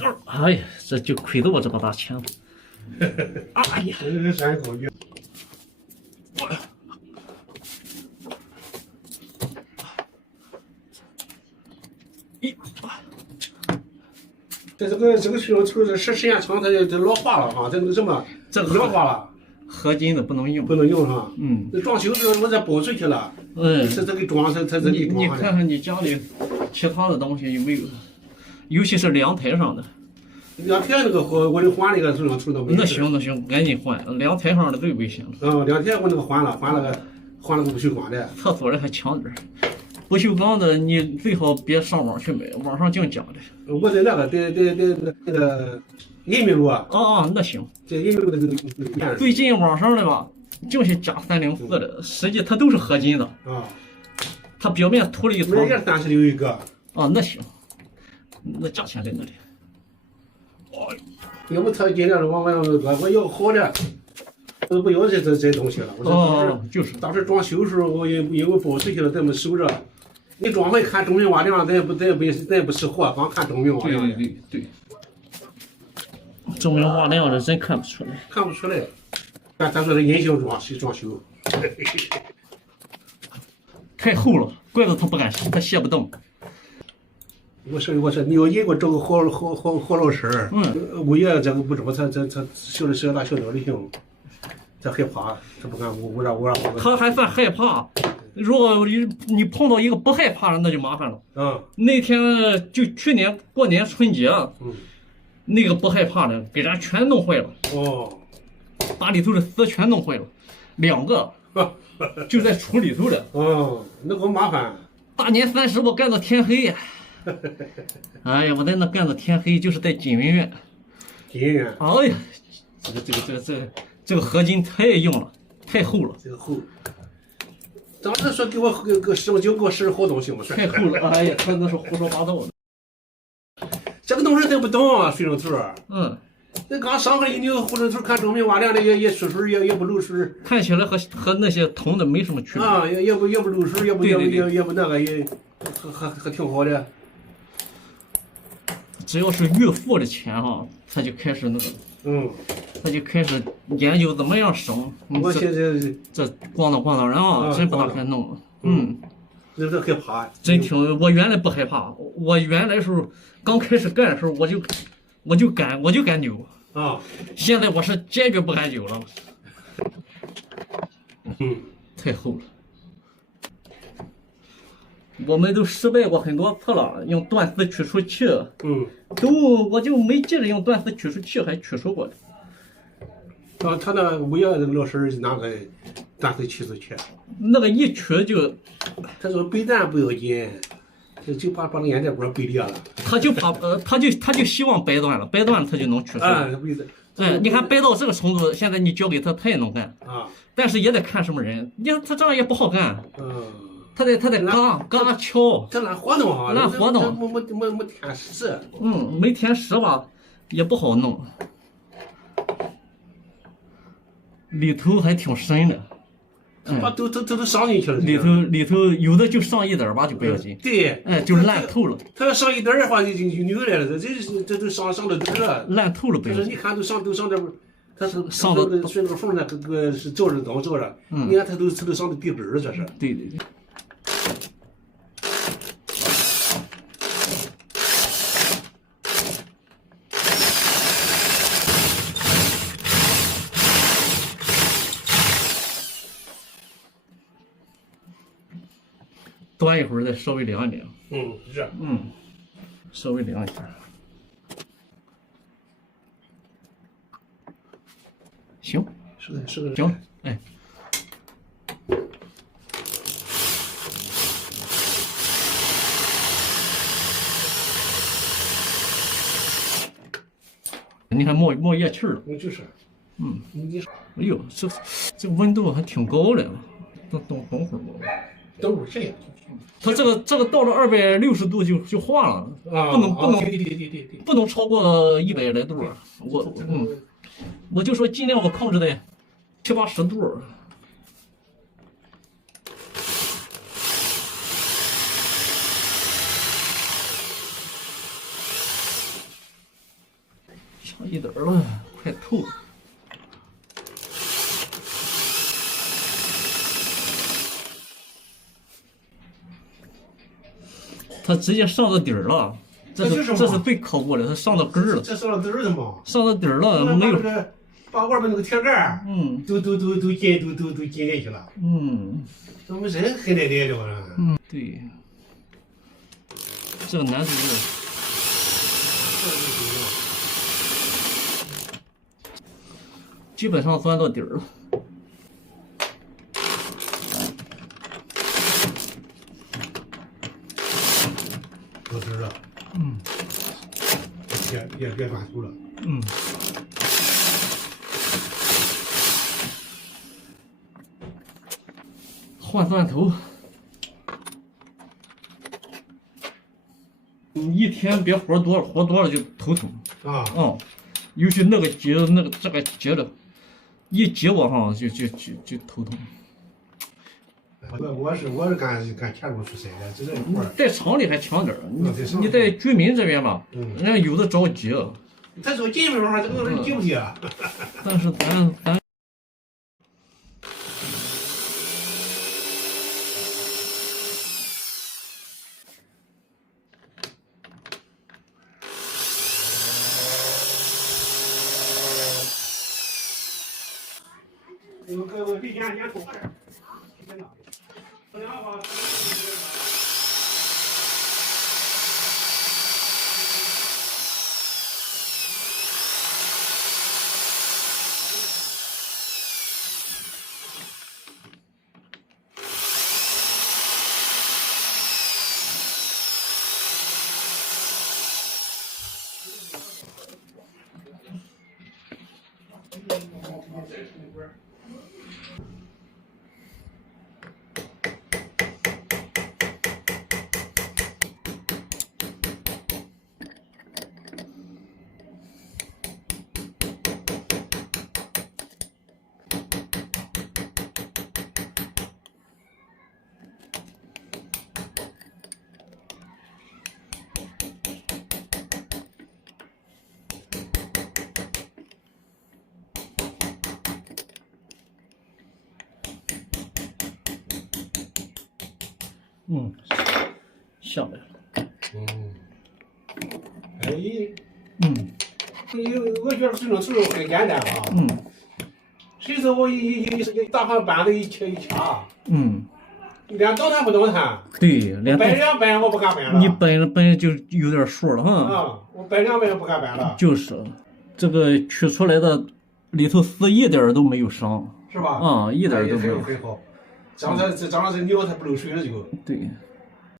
点，哎呀，这就亏得我这么大钱了。哎呀，这山口鱼。这个水龙头时间长，它老化了哈，这什么氧化了，合金的不能用，不能用是吧？嗯，这装修时候我这包出去了，这给装，这给装你看看你家里其他的东西有没有？尤其是阳台上的。阳台那个我就换那个水龙头都没。那行，赶紧换。阳台上的最危险了。阳台我那个换了个不锈钢的。厕所的还强点儿。不锈钢的你最好别上网去买，网上净假的。我在那个银米路啊。那行。这银米路的最近网上的吧，就是假304的，实际它都是合金的。它表面涂了一层。每个36一个。那行。那价钱在那里。要不他尽量我要好的，我不要这东西了。就是当时装修时候我因为包出去了，咱们守着。你装没看中明瓦亮，咱也不识货，光看中明瓦亮。对。中明瓦亮的真看不出来。看不出来。咱说是隐形装修。太厚了，怪不得他不敢卸，他卸不动。我说，你要引过找个好老师，物业这个不找他小打小闹的行，他害怕，他不敢我让他还算害怕，如果你碰到一个不害怕的，那就麻烦了。那天就去年过年春节，那个不害怕的给咱全弄坏了。把里头的丝全弄坏了，2个，就在处里头的。那个麻烦。大年30我干到天黑呀。哎呀，我在那干到天黑，就是在金云苑。金云苑。哎呀，这个合金太硬了，太厚了。这个厚。当时说给我师傅就给我使好东西嘛，太厚了。哎呀，他那是胡说八道的。这个东西咱不懂啊，水龙头。那刚上个一扭水龙头，看中明瓦亮的也出水也不漏水。看起来和那些铜的没什么区别。也不漏水，也不那个也还挺好的。只要是预付的钱他就开始那个，他就开始研究怎么样省。我现在这咣当人真不大敢弄。这害怕。真挺，我原来不害怕，我原来时候刚开始干的时候我就敢扭。现在我是坚决不敢扭了。太厚了。我们都失败过很多次了，用断丝取出器。我就没记得用断丝取出器还取出过的。他那物业那个老师拿个断丝取出去。那个一取就，他说背断不要紧，就把那烟袋锅背裂了。他就希望掰断了他就能取出来。你看掰到这个程度，现在你交给他也能干。但是也得看什么人，你看他这样也不好干。他得嘎敲，这烂活动哈，烂活动，没填实。没填实吧，也不好弄。里头还挺深的，都上进去了。里头有的就上一点吧，就不要紧。对，就烂透了。他要上一点的话，就扭来了，这都上到底了。烂透了不要紧。你看都上这不。他是上到顺那个缝那是照着刚照着，你看他都上到底根了，这是。对。端一会儿再稍微凉一点。热。稍微凉一点。行，是的。行，哎。你看冒液气了。就是。哎呦，这温度还挺高的，等会儿吧。等会儿这样。它这个到了260度就化了，不能超过100来度。我就说尽量我控制在70、80度。差一点了，快透了。它直接上到底儿了，这是最考过的，它上到根儿了。这上到底儿了吗？上到底儿了，没有。把外边那个铁盖儿，都紧进去了。怎么人很难连着啊？对，这个难度是。基本上钻到底儿了。都知道。别断头了。换钻头。一天别活多了，活多了就头疼。尤其那个结这个结的，一结往上就头疼。我是干田主出身的，这活在厂里还强点儿，你在居民这边吧，人家有的着急。他说进不上，这个人进不去啊。但是咱。我给演多点儿，下来了。我觉得这种手术很简单啊。谁知我一大盘板子一掐。连倒弹不倒弹。对，连掰两掰我不敢掰了。你掰就有点数了哈。我掰两掰不敢掰了。就是，这个取出来的里头丝一点都没有伤。是吧？一点都没有。很好。长了这鸟它不漏水了就。对。